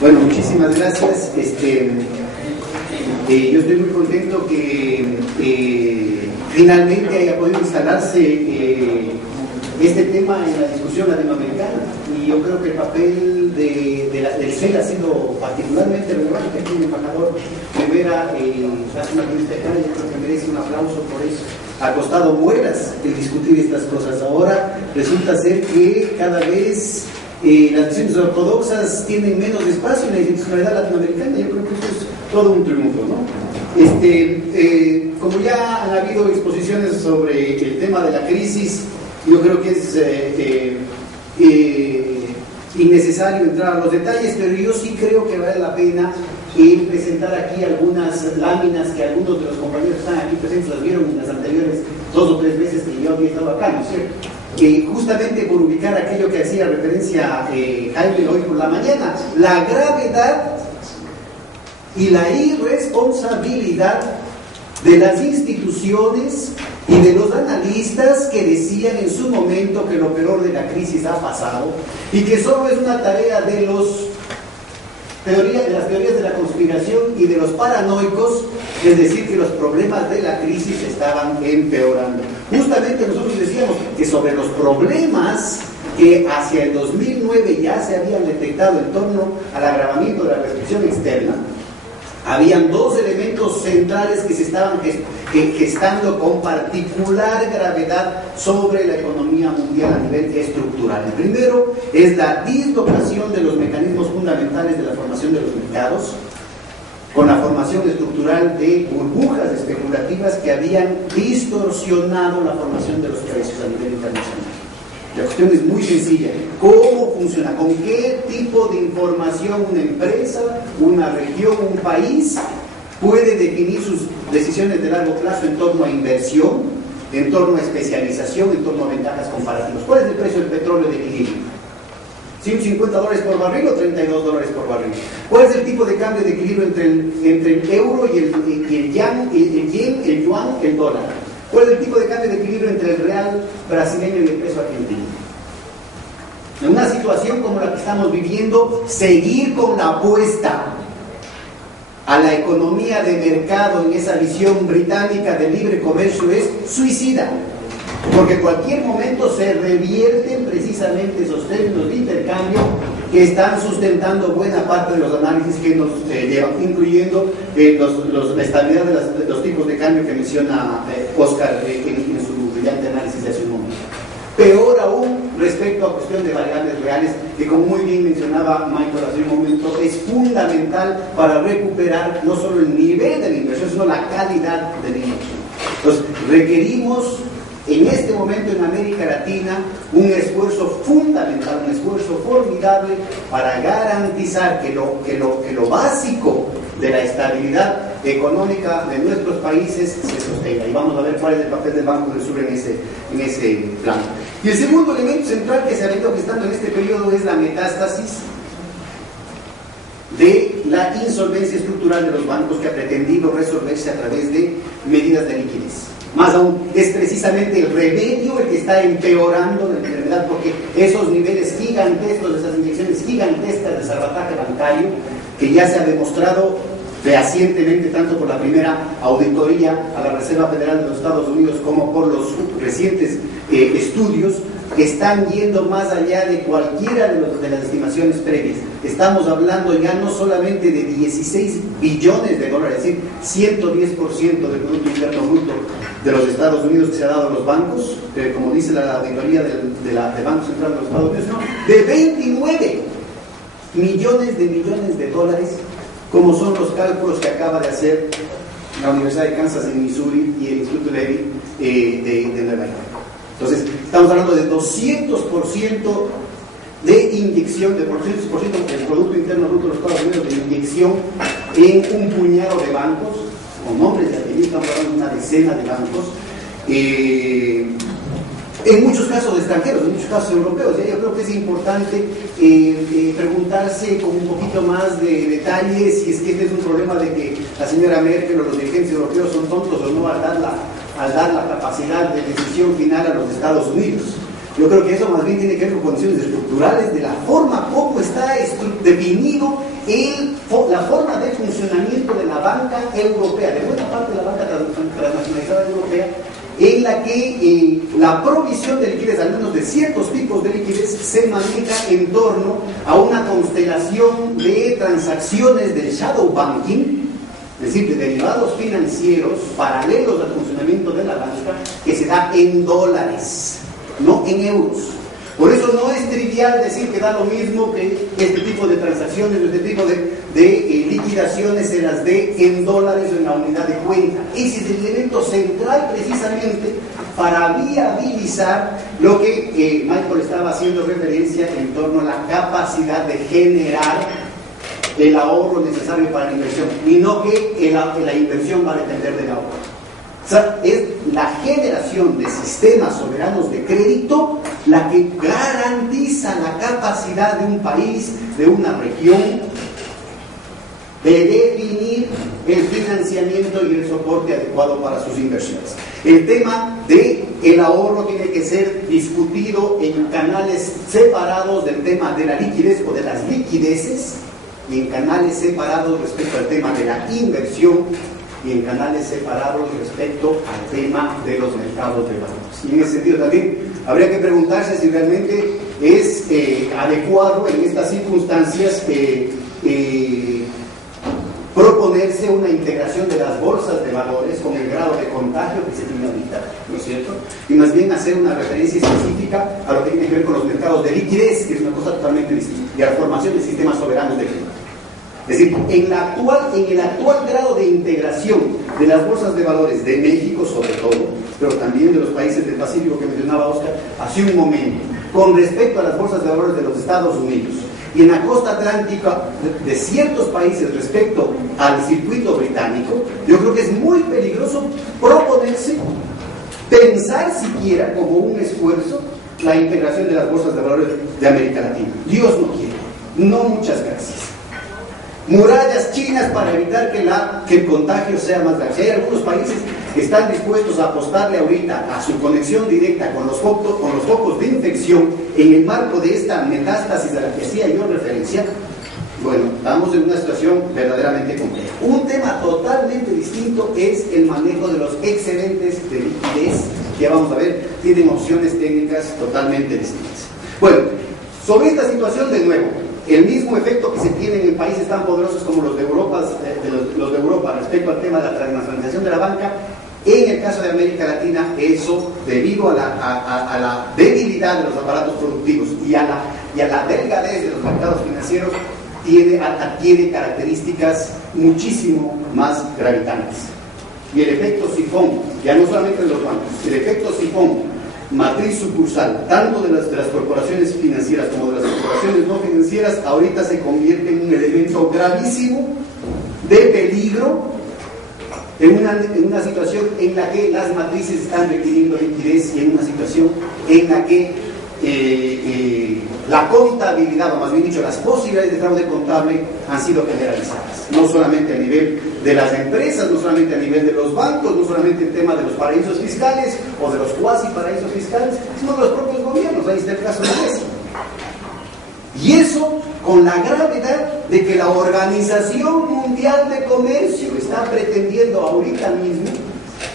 Bueno, muchísimas gracias. Yo estoy muy contento que finalmente haya podido instalarse este tema en la discusión latinoamericana, y yo creo que el papel del CEL ha sido particularmente relevante. Aquí el embajador Rivera hace una activista acá, yo creo que merece un aplauso por eso. Ha costado muelas el discutir estas cosas. Ahora resulta ser que cada vez las naciones ortodoxas tienen menos espacio en la institucionalidad latinoamericana. Yo creo que eso es todo un triunfo, ¿no? Como ya han habido exposiciones sobre el tema de la crisis, yo creo que es innecesario entrar a los detalles, pero yo sí creo que vale la pena presentar aquí algunas láminas que algunos de los compañeros que están aquí presentes las vieron en las anteriores 2 o 3 veces que yo había estado acá, ¿no es cierto? Justamente por ubicar aquello que hacía referencia Jaime hoy por la mañana, la gravedad y la irresponsabilidad de las instituciones y de los analistas que decían en su momento que lo peor de la crisis ha pasado y que solo es una tarea de las teorías de la conspiración y de los paranoicos, es decir, que los problemas de la crisis estaban empeorando. Justamente nosotros decíamos que sobre los problemas que hacia el 2009 ya se habían detectado en torno al agravamiento de la restricción externa, habían 2 elementos centrales que se estaban gestando con particular gravedad sobre la economía mundial a nivel estructural. El primero es la dislocación de los mecanismos fundamentales de la formación de los mercados, con la formación estructural de burbujas especulativas que habían distorsionado la formación de los precios a nivel internacional. La cuestión es muy sencilla. ¿Cómo funciona? ¿Con qué tipo de información una empresa, una región, un país puede definir sus decisiones de largo plazo en torno a inversión, en torno a especialización, en torno a ventajas comparativas? ¿Cuál es el precio del petróleo de equilibrio? ¿$150 por barril o $32 por barril? ¿Cuál es el tipo de cambio de equilibrio entre el euro y el yen, el yuan, el dólar? ¿Cuál es el tipo de cambio de equilibrio entre el real brasileño y el peso argentino? En una situación como la que estamos viviendo, seguir con la apuesta a la economía de mercado en esa visión británica de libre comercio es suicida, porque en cualquier momento se revierten precisamente esos términos de intercambio que están sustentando buena parte de los análisis que nos llevan, incluyendo la estabilidad de los tipos de cambio que menciona Oscar en su brillante análisis de hace un momento. Peor aún respecto a cuestión de variables reales, que como muy bien mencionaba Michael hace un momento, es fundamental para recuperar no solo el nivel de la inversión, sino la calidad de la inversión. Entonces, requerimos en este momento en América Latina un esfuerzo fundamental, un esfuerzo formidable para garantizar que lo básico de la estabilidad económica de nuestros países se sostenga. Y vamos a ver cuál es el papel del Banco del Sur en ese plan. Y el segundo elemento central que se ha venido gestando en este periodo es la metástasis de la insolvencia estructural de los bancos, que ha pretendido resolverse a través de medidas de liquidez. Más aún, es precisamente el remedio el que está empeorando la enfermedad, porque esos niveles gigantescos, esas inyecciones gigantescas de salvataje bancario, que ya se ha demostrado fehacientemente tanto por la primera auditoría a la Reserva Federal de los Estados Unidos como por los recientes estudios, están yendo más allá de cualquiera de las estimaciones previas. Estamos hablando ya no solamente de 16 billones de dólares, es decir, 110% del Producto Interno Bruto de los Estados Unidos que se ha dado a los bancos, como dice la auditoría del Banco Central de los Estados Unidos, no, de 29 millones de dólares, como son los cálculos que acaba de hacer la Universidad de Kansas en Missouri y el Instituto Levy de Nueva York. Entonces, estamos hablando de 200% de inyección, de 200% del Producto Interno Bruto de los Estados Unidos, de inyección en un puñado de bancos, con nombres de apellidos, estamos hablando de una decena de bancos, en muchos casos extranjeros, en muchos casos europeos. Yo creo que es importante preguntarse con un poquito más de detalle si es que este es un problema de que la señora Merkel o los dirigentes europeos son tontos o no al dar la capacidad de decisión final a los Estados Unidos. Yo creo que eso más bien tiene que ver con condiciones estructurales de la forma como está definido la forma de funcionamiento de la banca europea, de buena parte de la banca transnacionalizada europea, en la que la provisión de liquidez, al menos de ciertos tipos de liquidez, se maneja en torno a una constelación de transacciones del shadow banking, es decir, de derivados financieros paralelos al funcionamiento de la banca, que se da en dólares, no en euros. Por eso no es trivial decir que da lo mismo que este tipo de transacciones, este tipo de liquidaciones se las dé en dólares o en la unidad de cuenta. Ese es el elemento central precisamente para viabilizar lo que Michael estaba haciendo referencia en torno a la capacidad de generar el ahorro necesario para la inversión, y no que la inversión va a depender del ahorro. O sea, es la generación de sistemas soberanos de crédito la que garantiza la capacidad de un país, de una región, de definir el financiamiento y el soporte adecuado para sus inversiones. El tema del ahorro tiene que ser discutido en canales separados del tema de la liquidez o de las liquideces, y en canales separados respecto al tema de la inversión, y en canales separados respecto al tema de los mercados de valores. Y en ese sentido también habría que preguntarse si realmente es adecuado en estas circunstancias proponerse una integración de las bolsas de valores con el grado de contagio que se tiene ahorita, ¿no es cierto? Y más bien hacer una referencia específica a lo que tiene que ver con los mercados de liquidez, que es una cosa totalmente distinta, y a la formación de sistemas soberanos de crédito. Es decir, en el actual grado de integración de las bolsas de valores de México, sobre todo, pero también de los países del Pacífico que mencionaba Oscar hace un momento, con respecto a las bolsas de valores de los Estados Unidos, y en la costa atlántica de ciertos países respecto al circuito británico, yo creo que es muy peligroso proponerse, pensar siquiera como un esfuerzo, la integración de las bolsas de valores de América Latina. Dios no quiere. No, muchas gracias. Murallas chinas para evitar que el contagio sea más grave. Hay algunos países que están dispuestos a apostarle ahorita a su conexión directa con los focos de infección en el marco de esta metástasis a la que hacía yo referencia. Bueno, estamos en una situación verdaderamente compleja. Un tema totalmente distinto es el manejo de los excedentes de liquidez, que ya vamos a ver, tienen opciones técnicas totalmente distintas. Bueno, sobre esta situación de nuevo, el mismo efecto que se tiene en países tan poderosos como los de Europa respecto al tema de la transnacionalización de la banca, en el caso de América Latina, eso, debido a la debilidad de los aparatos productivos y a la delgadez de los mercados financieros, adquiere características muchísimo más gravitantes. Y el efecto sifón, ya no solamente de los bancos, el efecto sifón, matriz sucursal, tanto de las corporaciones financieras como de las corporaciones no financieras, ahorita se convierte en un elemento gravísimo de peligro en una situación en la que las matrices están requiriendo liquidez, y en una situación en la que la contabilidad, o más bien dicho, las posibilidades de fraude contable han sido generalizadas, no solamente a nivel de las empresas, no solamente a nivel de los bancos, no solamente el tema de los paraísos fiscales o de los cuasi paraísos fiscales, sino de los propios gobiernos. Ahí está el caso de Grecia. Y eso con la gravedad de que la Organización Mundial de Comercio está pretendiendo ahorita mismo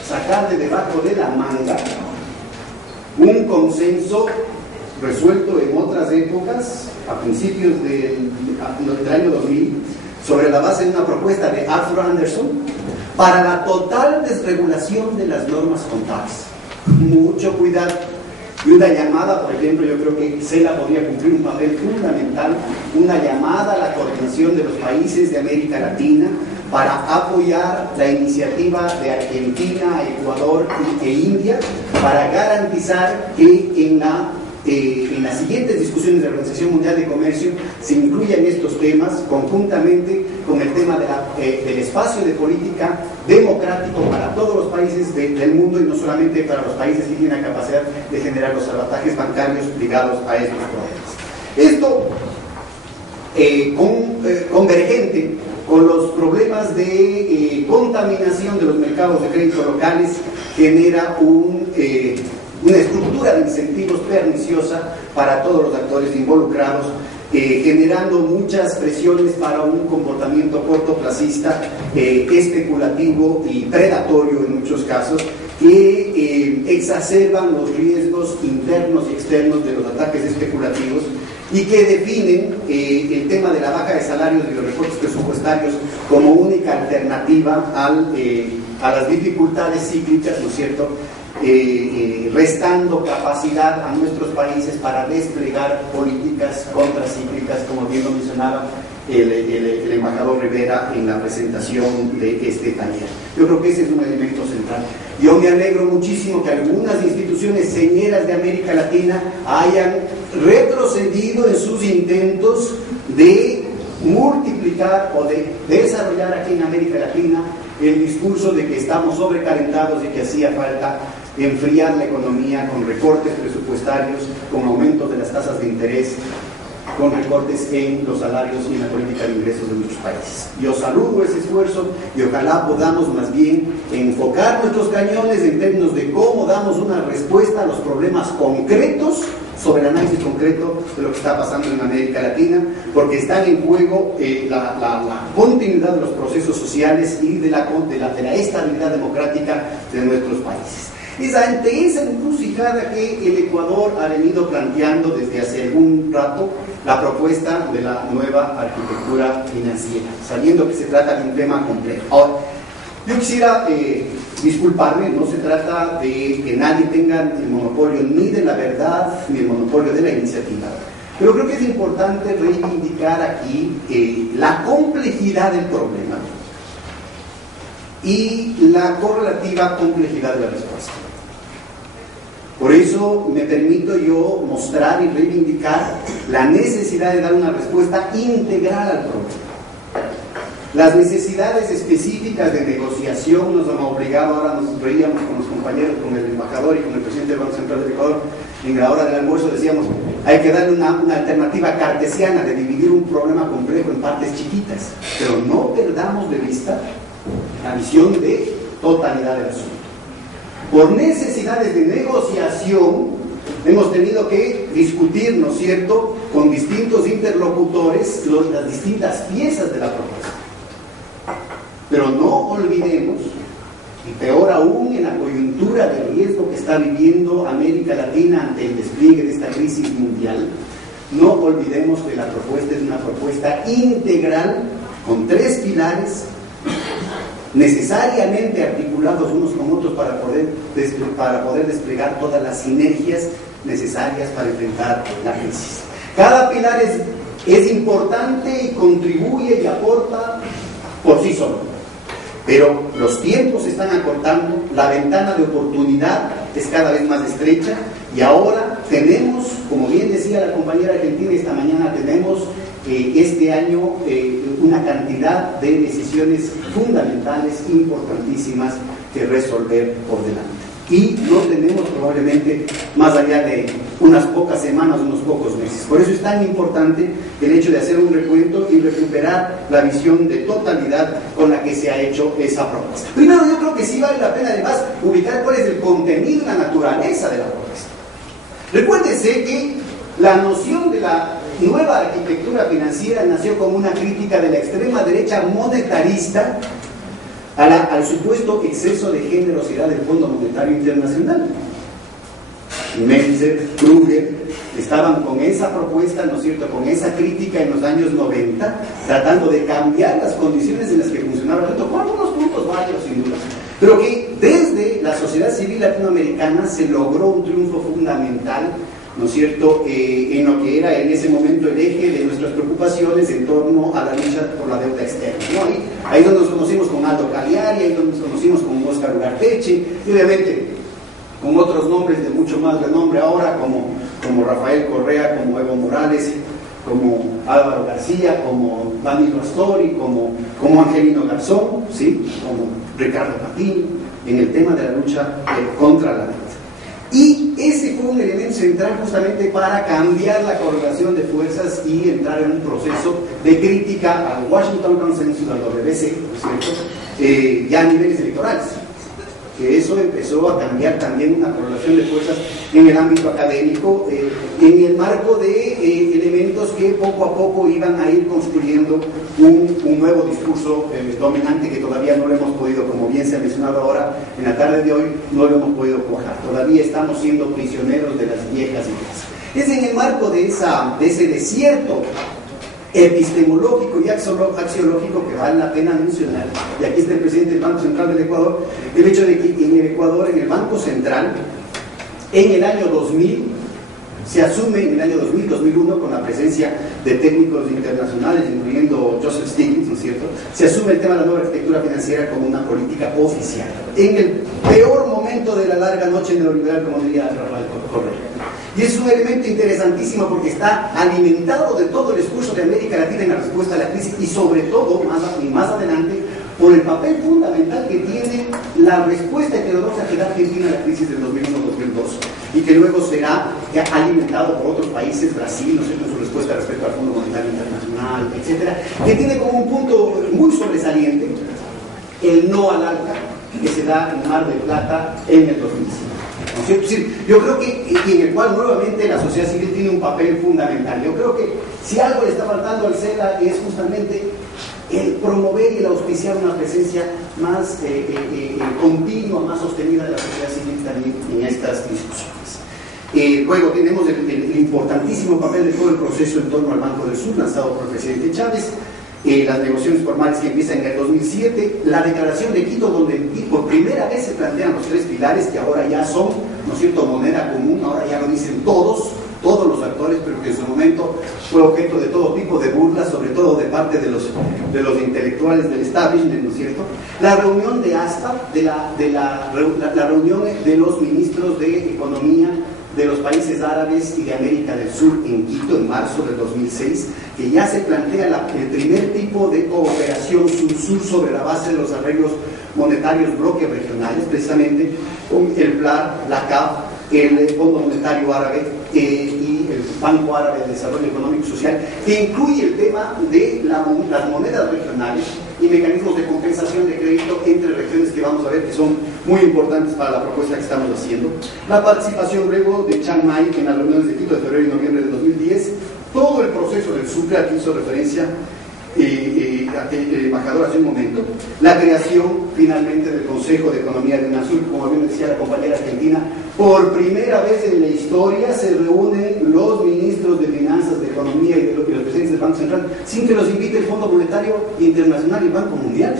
sacar de debajo de la manga un consenso resuelto en otras épocas, a principios del año 2000, sobre la base de una propuesta de Arthur Anderson para la total desregulación de las normas contables. Mucho cuidado. Y una llamada, por ejemplo, yo creo que CELA podría cumplir un papel fundamental, una llamada a la coordinación de los países de América Latina para apoyar la iniciativa de Argentina, Ecuador e India para garantizar que en las siguientes discusiones de la Organización Mundial de Comercio se incluyan estos temas conjuntamente con el tema del espacio de política democrático para todos los países del mundo, y no solamente para los países que tienen la capacidad de generar los salvatajes bancarios ligados a estos problemas. Esto convergente con los problemas de contaminación de los mercados de crédito locales, genera una estructura de incentivos perniciosa para todos los actores involucrados, generando muchas presiones para un comportamiento cortoplacista, especulativo y predatorio en muchos casos, que exacerban los riesgos internos y externos de los ataques especulativos y que definen el tema de la baja de salarios y los recortes presupuestarios como única alternativa a las dificultades cíclicas, ¿no es cierto?, restando capacidad a nuestros países para desplegar políticas contracíclicas, como bien lo mencionaba el embajador Rivera en la presentación de este taller. Yo creo que ese es un elemento central. Yo me alegro muchísimo que algunas instituciones señeras de América Latina hayan retrocedido en sus intentos de multiplicar o de desarrollar aquí en América Latina el discurso de que estamos sobrecalentados y que hacía falta enfriar la economía con recortes presupuestarios, con aumentos de las tasas de interés, con recortes en los salarios y en la política de ingresos de nuestros países. Yo saludo ese esfuerzo y ojalá podamos más bien enfocar nuestros cañones en términos de cómo damos una respuesta a los problemas concretos, sobre el análisis concreto de lo que está pasando en América Latina, porque están en juego la continuidad de los procesos sociales y de la estabilidad democrática de nuestros países. Es ante esa encrucijada que el Ecuador ha venido planteando desde hace algún rato la propuesta de la nueva arquitectura financiera, sabiendo que se trata de un tema complejo. Ahora, yo quisiera disculparme, no se trata de que nadie tenga el monopolio ni de la verdad ni el monopolio de la iniciativa, pero creo que es importante reivindicar aquí la complejidad del problema y la correlativa complejidad de la respuesta. Por eso me permito yo mostrar y reivindicar la necesidad de dar una respuesta integral al problema. Las necesidades específicas de negociación nos han obligado, ahora nos reíamos con los compañeros, con el embajador y con el presidente del Banco Central del Ecuador, en la hora del almuerzo decíamos, hay que darle una alternativa cartesiana de dividir un problema complejo en partes chiquitas, pero no perdamos de vista la visión de totalidad del asunto. Por necesidades de negociación hemos tenido que discutir, ¿no es cierto?, con distintos interlocutores las distintas piezas de la propuesta. Pero no olvidemos, y peor aún en la coyuntura de riesgo que está viviendo América Latina ante el despliegue de esta crisis mundial, no olvidemos que la propuesta es una propuesta integral con 3 pilares necesariamente articulados unos con otros para poder desplegar todas las sinergias necesarias para enfrentar la crisis. Cada pilar es importante y contribuye y aporta por sí solo, pero los tiempos se están acortando, la ventana de oportunidad es cada vez más estrecha y ahora tenemos, como bien decía la compañera argentina esta mañana, tenemos este año una cantidad de decisiones fundamentales, importantísimas que resolver por delante. Y no tenemos probablemente más allá de unas pocas semanas, unos pocos meses. Por eso es tan importante el hecho de hacer un recuento y recuperar la visión de totalidad con la que se ha hecho esa propuesta. Primero, yo creo que sí vale la pena además ubicar cuál es el contenido y la naturaleza de la propuesta. Recuérdese que la noción de la nueva arquitectura financiera nació como una crítica de la extrema derecha monetarista al supuesto exceso de generosidad del Fondo Monetario Internacional. Meltzer, Kruger estaban con esa propuesta, ¿no es cierto?, con esa crítica en los años 90, tratando de cambiar las condiciones en las que funcionaba esto, con algunos puntos varios sin duda, pero que desde la sociedad civil latinoamericana se logró un triunfo fundamental, ¿no es cierto?, en lo que era en ese momento el eje de nuestras preocupaciones en torno a la lucha por la deuda externa, ¿no? Ahí es donde nos conocimos con Aldo Cagliari, ahí es donde nos conocimos con Óscar Ugarteche, y obviamente con otros nombres de mucho más renombre ahora, como Rafael Correa, como Evo Morales, como Álvaro García, como Danilo Astori, como Angelino Garzón, ¿sí?, como Ricardo Patín, en el tema de la lucha contra la deuda. Y ese fue un elemento central justamente para cambiar la correlación de fuerzas y entrar en un proceso de crítica al Washington Consensus, al WBC, ¿no es cierto?, ya a niveles electorales. que eso empezó a cambiar también una correlación de fuerzas en el ámbito académico, en el marco de elementos que poco a poco iban a ir construyendo un nuevo discurso dominante que todavía no lo hemos podido, como bien se ha mencionado ahora en la tarde de hoy, no lo hemos podido cuajar. Todavía estamos siendo prisioneros de las viejas ideas. Es en el marco de ese desierto epistemológico y axiológico que vale la pena mencionar, y aquí está el presidente del Banco Central del Ecuador, el hecho de que en el Ecuador, en el Banco Central, en el año 2000, se asume en el año 2000-2001, con la presencia de técnicos internacionales, incluyendo Joseph Stiglitz, ¿no es cierto?, se asume el tema de la nueva arquitectura financiera como una política oficial, en el peor momento de la larga noche neoliberal, como diría Rafael Correa. Y es un elemento interesantísimo porque está alimentado de todo el discurso de América Latina en la respuesta a la crisis y sobre todo, más adelante, por el papel fundamental que tiene la respuesta heterodoxa que da Argentina a la crisis del 2001-2002 y que luego será alimentado por otros países, Brasil, ¿no sé?, con su respuesta respecto al Fondo Monetario Internacional, etcétera, que tiene como un punto muy sobresaliente el no al ALCA que se da en Mar del Plata en el 2005. ¿No es cierto? Es decir, yo creo que, y en el cual nuevamente la sociedad civil tiene un papel fundamental. Yo creo que si algo le está faltando al CELA es justamente el promover y el auspiciar una presencia más continua, más sostenida de la sociedad civil también en estas discusiones. Luego tenemos el importantísimo papel de todo el proceso en torno al Banco del Sur, lanzado por el presidente Chávez, las negociaciones formales que empiezan en el 2007, la declaración de Quito, donde por primera vez se plantean los tres pilares que ahora ya son, ¿no es cierto?, moneda común, ahora ya lo dicen todos los actores, pero que en su momento fue objeto de todo tipo de burlas, sobre todo de parte de los intelectuales del establishment, ¿no es cierto? La reunión de ASTA, la reunión de los ministros de Economía de los países árabes y de América del Sur en Quito en marzo del 2006, que ya se plantea el primer tipo de cooperación sur-sur sobre la base de los arreglos monetarios bloques regionales, precisamente con el PLAR, la CAF, el Fondo Monetario Árabe y el Banco Árabe de Desarrollo Económico y Social, que incluye el tema de las monedas regionales y mecanismos de compensación de crédito entre regiones que vamos a ver que son muy importantes para la propuesta que estamos haciendo. La participación luego de Chiang Mai en las reuniones de Quito de febrero y noviembre de 2010, todo el proceso del Sucre, aquí hizo referencia el embajador hace un momento, la creación finalmente del Consejo de Economía de UNASUR, como bien decía la compañera argentina, por primera vez en la historia se reúnen los ministros de Finanzas, de Economía y los presidentes del Banco Central sin que los invite el Fondo Monetario Internacional y el Banco Mundial.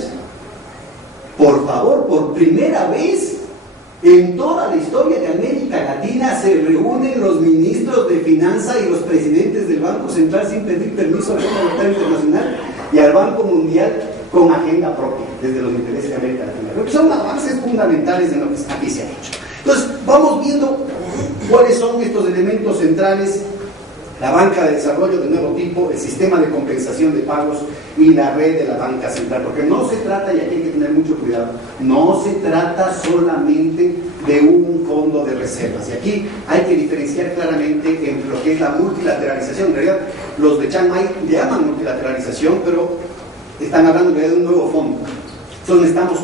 Por favor, por primera vez en toda la historia de América Latina se reúnen los ministros de Finanzas y los presidentes del Banco Central sin pedir permiso al Fondo Monetario Internacional y al Banco Mundial con agenda propia desde los intereses de América Latina. Creo que son avances fundamentales en lo que aquí se ha hecho. Entonces, vamos viendo cuáles son estos elementos centrales: la banca de desarrollo de nuevo tipo, el sistema de compensación de pagos y la red de la banca central, porque no se trata, y aquí hay que tener mucho cuidado, no se trata solamente de un fondo de reservas, y aquí hay que diferenciar claramente entre lo que es la multilateralización. En realidad los de Chiang Mai llaman multilateralización, pero están hablando de un nuevo fondo. Entonces necesitamos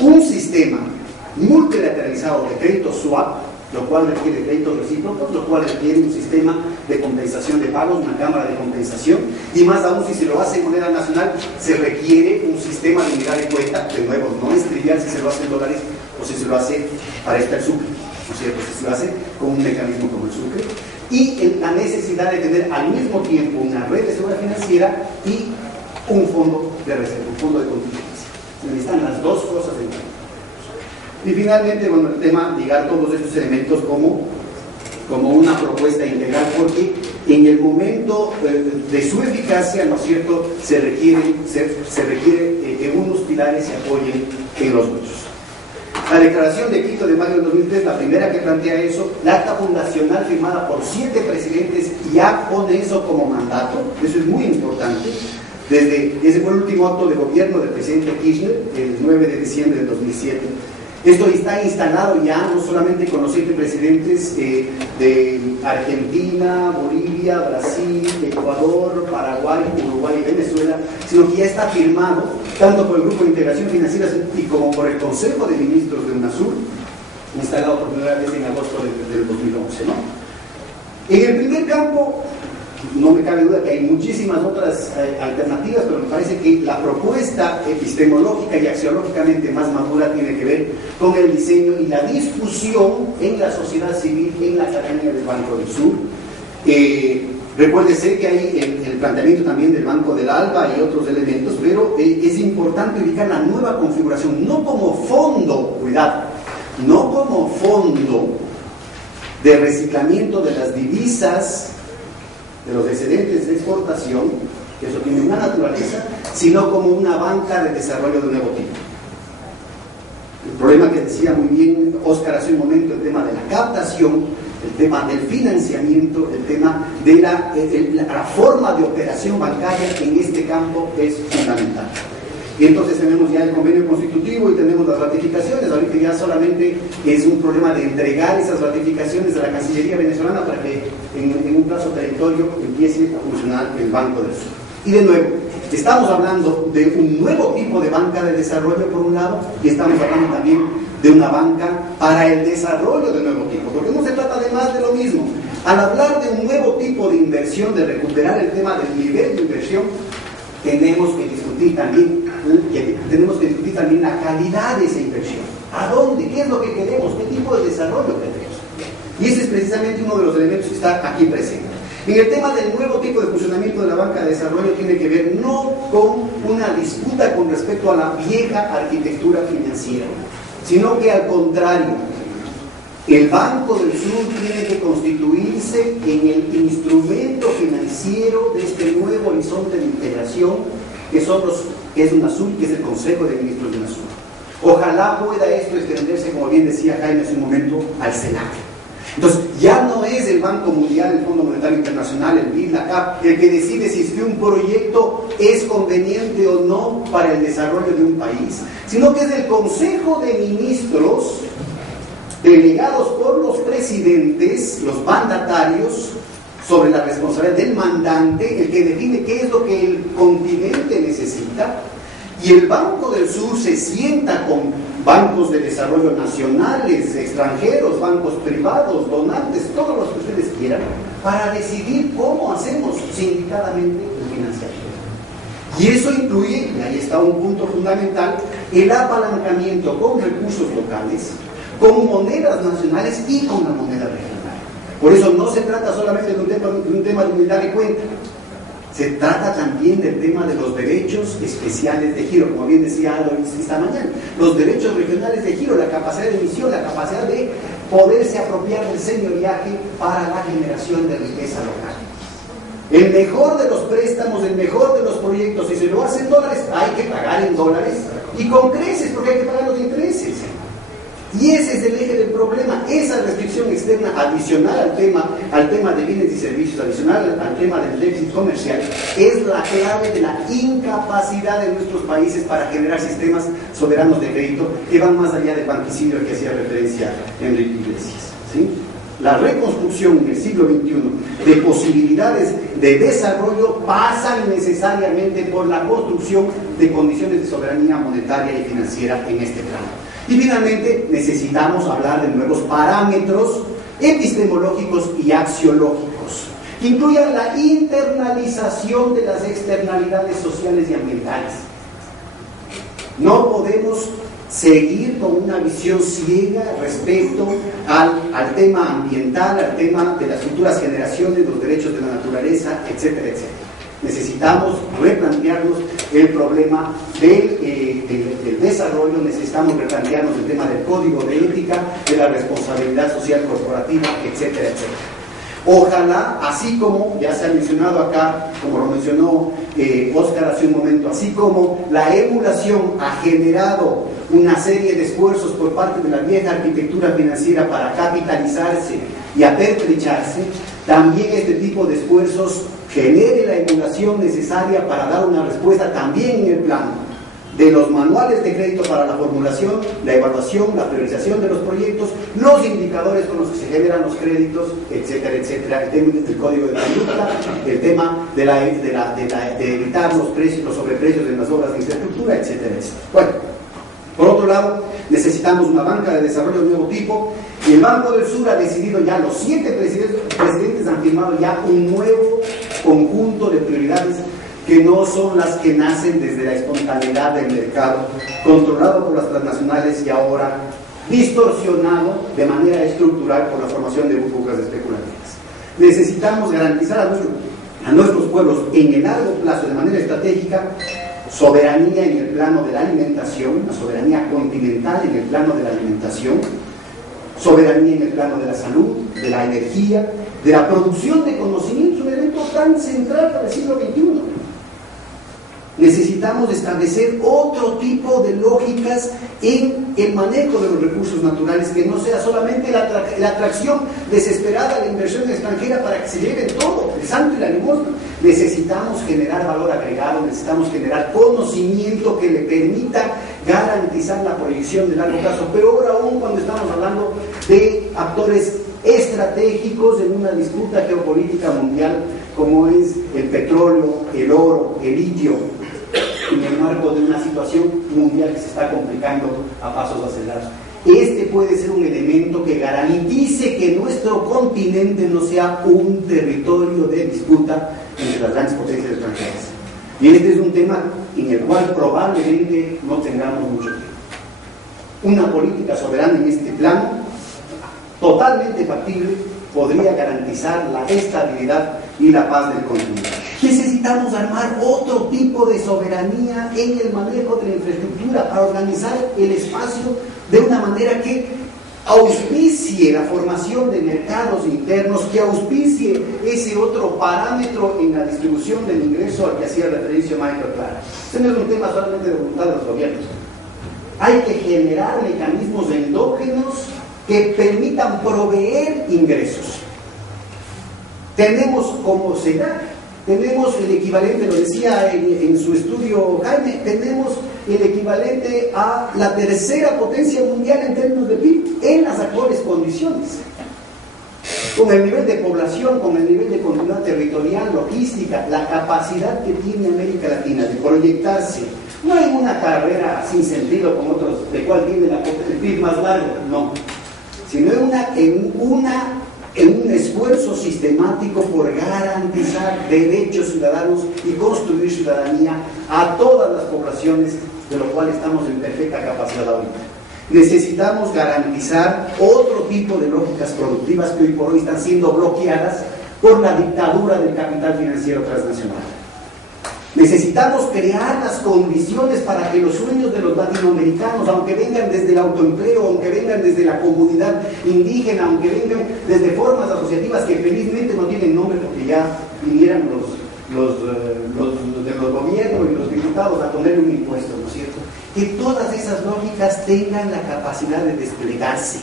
un sistema multilateralizado de crédito swap, lo cual requiere créditos recíprocos, lo cual requiere un sistema de compensación de pagos, una cámara de compensación, y más aún si se lo hace en moneda nacional, se requiere un sistema de unidad de cuenta. De nuevo, no es trivial si se lo hace en dólares o si se lo hace para el Sucre, ¿no es cierto?, si se lo hace con un mecanismo como el Sucre, y la necesidad de tener al mismo tiempo una red de seguridad financiera y un fondo de reserva, un fondo de contingencia. Se necesitan las dos cosas en uno. Y finalmente, bueno, el tema, ligar todos estos elementos como una propuesta integral, porque en el momento de su eficacia, ¿no es cierto?, se requiere que unos pilares se apoyen en los otros. La declaración de Quito de mayo del 2003, la primera que plantea eso, la acta fundacional firmada por 7 presidentes ya pone eso como mandato, eso es muy importante. Ese fue el último acto de gobierno del presidente Kirchner, el 9 de diciembre del 2007. Esto está instalado ya no solamente con los 7 presidentes de Argentina, Bolivia, Brasil, Ecuador, Paraguay, Uruguay y Venezuela, sino que ya está firmado tanto por el Grupo de Integración Financiera y como por el Consejo de Ministros de UNASUR, instalado por primera vez en agosto del 2011, ¿no? En el primer campo, no me cabe duda que hay muchísimas otras alternativas, pero me parece que la propuesta epistemológica y axiológicamente más madura tiene que ver con el diseño y la discusión en la sociedad civil, en la Academia del Banco del Sur. Recuérdese que hay el planteamiento también del Banco del ALBA y otros elementos, pero es importante ubicar la nueva configuración, no como fondo, cuidado, no como fondo de reciclamiento de las divisas, de los excedentes de exportación, que eso tiene una naturaleza, sino como una banca de desarrollo de nuevo tipo. El problema que decía muy bien Óscar hace un momento, el tema de la captación, el tema del financiamiento, el tema de la forma de operación bancaria en este campo es fundamental. Y entonces tenemos ya el convenio constitutivo y tenemos las ratificaciones. Ahorita ya solamente es un problema de entregar esas ratificaciones a la Cancillería venezolana para que en un plazo trayectorio empiece a funcionar el Banco del Sur. Y de nuevo, estamos hablando de un nuevo tipo de banca de desarrollo por un lado, y estamos hablando también de una banca para el desarrollo de nuevo tipo, porque no se trata de más de lo mismo. Al hablar de un nuevo tipo de inversión, de recuperar el tema del nivel de inversión, tenemos que discutir también la calidad de esa inversión. ¿A dónde? ¿Qué es lo que queremos? ¿Qué tipo de desarrollo queremos? Y ese es precisamente uno de los elementos que está aquí presente. En el tema del nuevo tipo de funcionamiento de la banca de desarrollo tiene que ver no con una disputa con respecto a la vieja arquitectura financiera, sino que al contrario, el Banco del Sur tiene que constituirse en el instrumento financiero de este nuevo horizonte de integración que es UNASUR, que es el Consejo de Ministros de UNASUR. Ojalá pueda esto extenderse, como bien decía Jaime hace un momento, al CELAC. Entonces, ya no es el Banco Mundial, el Fondo Monetario Internacional, el BID, la CAP, el que decide si es que un proyecto es conveniente o no para el desarrollo de un país, sino que es el Consejo de Ministros, delegados por los presidentes, los mandatarios, sobre la responsabilidad del mandante, el que define qué es lo que el continente necesita, y el Banco del Sur se sienta con bancos de desarrollo nacionales, extranjeros, bancos privados, donantes, todos los que ustedes quieran, para decidir cómo hacemos sindicadamente el financiamiento. Y eso incluye, y ahí está un punto fundamental, el apalancamiento con recursos locales, con monedas nacionales y con la moneda regional. Por eso no se trata solamente de un tema de unidad de cuenta, se trata también del tema de los derechos especiales de giro, como bien decía Alois esta mañana, los derechos regionales de giro, la capacidad de emisión, la capacidad de poderse apropiar del señoriaje para la generación de riqueza local. El mejor de los préstamos, el mejor de los proyectos, si se lo hace en dólares, hay que pagar en dólares y con creces, porque hay que pagar los intereses. Y ese es el eje del problema, esa restricción externa adicional al tema de bienes y servicios, adicional al tema del déficit comercial, es la clave de la incapacidad de nuestros países para generar sistemas soberanos de crédito que van más allá del banquicidio al que hacía referencia Enrique Iglesias, ¿sí? La reconstrucción en el siglo XXI de posibilidades de desarrollo pasan necesariamente por la construcción de condiciones de soberanía monetaria y financiera en este plano. Y finalmente necesitamos hablar de nuevos parámetros epistemológicos y axiológicos que incluyan la internalización de las externalidades sociales y ambientales. No podemos seguir con una visión ciega respecto al tema ambiental, al tema de las futuras generaciones, los derechos de la naturaleza, etcétera, etcétera. Necesitamos replantearnos el problema del desarrollo, necesitamos replantearnos el tema del código de ética, de la responsabilidad social corporativa, etcétera, etcétera. Ojalá, así como ya se ha mencionado acá, como lo mencionó Óscar hace un momento, así como la emulación ha generado una serie de esfuerzos por parte de la vieja arquitectura financiera para capitalizarse y apertrecharse, también este tipo de esfuerzos genere la emulación necesaria para dar una respuesta también en el plano de los manuales de crédito para la formulación, la evaluación, la priorización de los proyectos, los indicadores con los que se generan los créditos, etcétera, etcétera, el tema del código de conducta, el tema de evitar los sobreprecios en las obras de infraestructura, etcétera, etcétera. Bueno, por otro lado, necesitamos una banca de desarrollo de nuevo tipo, y el Banco del Sur ha decidido ya, los 7 presidentes han firmado ya un nuevo conjunto de prioridades que no son las que nacen desde la espontaneidad del mercado, controlado por las transnacionales y ahora distorsionado de manera estructural por la formación de burbujas especulativas. Necesitamos garantizar a nuestros pueblos en el largo plazo, de manera estratégica, soberanía en el plano de la alimentación, la soberanía continental en el plano de la alimentación, soberanía en el plano de la salud, de la energía, de la producción de conocimientos, un elemento tan central para el siglo XXI. Necesitamos establecer otro tipo de lógicas en el manejo de los recursos naturales, que no sea solamente la atracción desesperada a la inversión extranjera para que se lleven todo, el santo y la limosna. Necesitamos generar valor agregado, necesitamos generar conocimiento que le permita garantizar la proyección de largo plazo, peor aún cuando estamos hablando de actores estratégicos en una disputa geopolítica mundial como es el petróleo, el oro, el litio, en el marco de una situación mundial que se está complicando a pasos acelerados. Este puede ser un elemento que garantice que nuestro continente no sea un territorio de disputa entre las grandes potencias extranjeras. Y este es un tema en el cual probablemente no tengamos mucho tiempo. Una política soberana en este plano, totalmente factible, podría garantizar la estabilidad y la paz del continente. Necesitamos armar otro tipo de soberanía en el manejo de la infraestructura para organizar el espacio de una manera que auspicie la formación de mercados internos, que auspicie ese otro parámetro en la distribución del ingreso al que hacía referencia Michael Clara. Este no es un tema solamente de voluntad de los gobiernos. Hay que generar mecanismos endógenos que permitan proveer ingresos. Tenemos como SENAC, tenemos el equivalente, lo decía en su estudio Jaime, tenemos el equivalente a la tercera potencia mundial en términos de PIB en las actuales condiciones. Con el nivel de población, con el nivel de continuidad territorial, logística, la capacidad que tiene América Latina de proyectarse, no hay una carrera sin sentido como otros, de cuál tiene el PIB más largo, no, sino en un esfuerzo sistemático por garantizar derechos ciudadanos y construir ciudadanía a todas las poblaciones, de lo cual estamos en perfecta capacidad ahorita. Necesitamos garantizar otro tipo de lógicas productivas que hoy por hoy están siendo bloqueadas por la dictadura del capital financiero transnacional. Necesitamos crear las condiciones para que los sueños de los latinoamericanos, aunque vengan desde el autoempleo, aunque vengan desde la comunidad indígena, aunque vengan desde formas asociativas que felizmente no tienen nombre porque ya vinieran los gobiernos y los diputados a poner un impuesto, ¿no es cierto? Que todas esas lógicas tengan la capacidad de desplegarse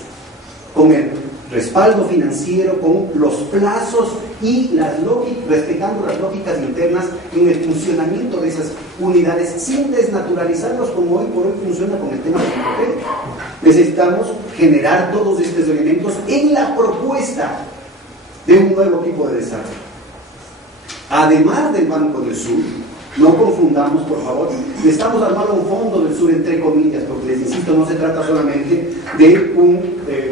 con el respaldo financiero, con los plazos y respetando las lógicas internas en el funcionamiento de esas unidades sin desnaturalizarlos como hoy por hoy funciona con el tema del crédito. Necesitamos generar todos estos elementos en la propuesta de un nuevo tipo de desarrollo. Además del Banco del Sur, no confundamos, por favor, estamos armando un fondo del sur entre comillas, porque les insisto, no se trata solamente de un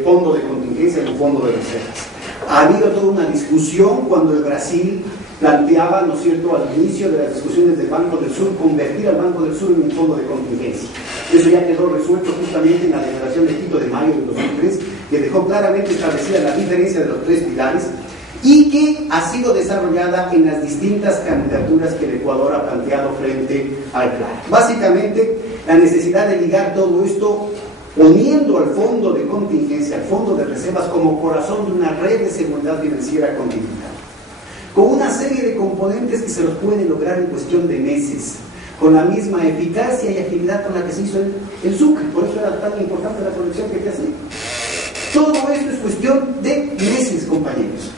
fondo de contingencia, de un fondo de reservas. Ha habido toda una discusión cuando el Brasil planteaba, ¿no es cierto?, al inicio de las discusiones del Banco del Sur, convertir al Banco del Sur en un fondo de contingencia. Eso ya quedó resuelto justamente en la Declaración de Quito de mayo de 2003, que dejó claramente establecida la diferencia de los 3 pilares, y que ha sido desarrollada en las distintas candidaturas que el Ecuador ha planteado frente al plan. Básicamente, la necesidad de ligar todo esto poniendo al fondo de contingencia, al fondo de reservas como corazón de una red de seguridad financiera continental, con una serie de componentes que se los puede lograr en cuestión de meses, con la misma eficacia y agilidad con la que se hizo el Sucre. Por eso era tan importante la conexión que te hacía. Todo esto es cuestión de meses, compañeros.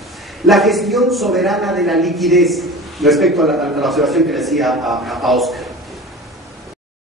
La gestión soberana de la liquidez, respecto a la observación que le hacía a Oscar.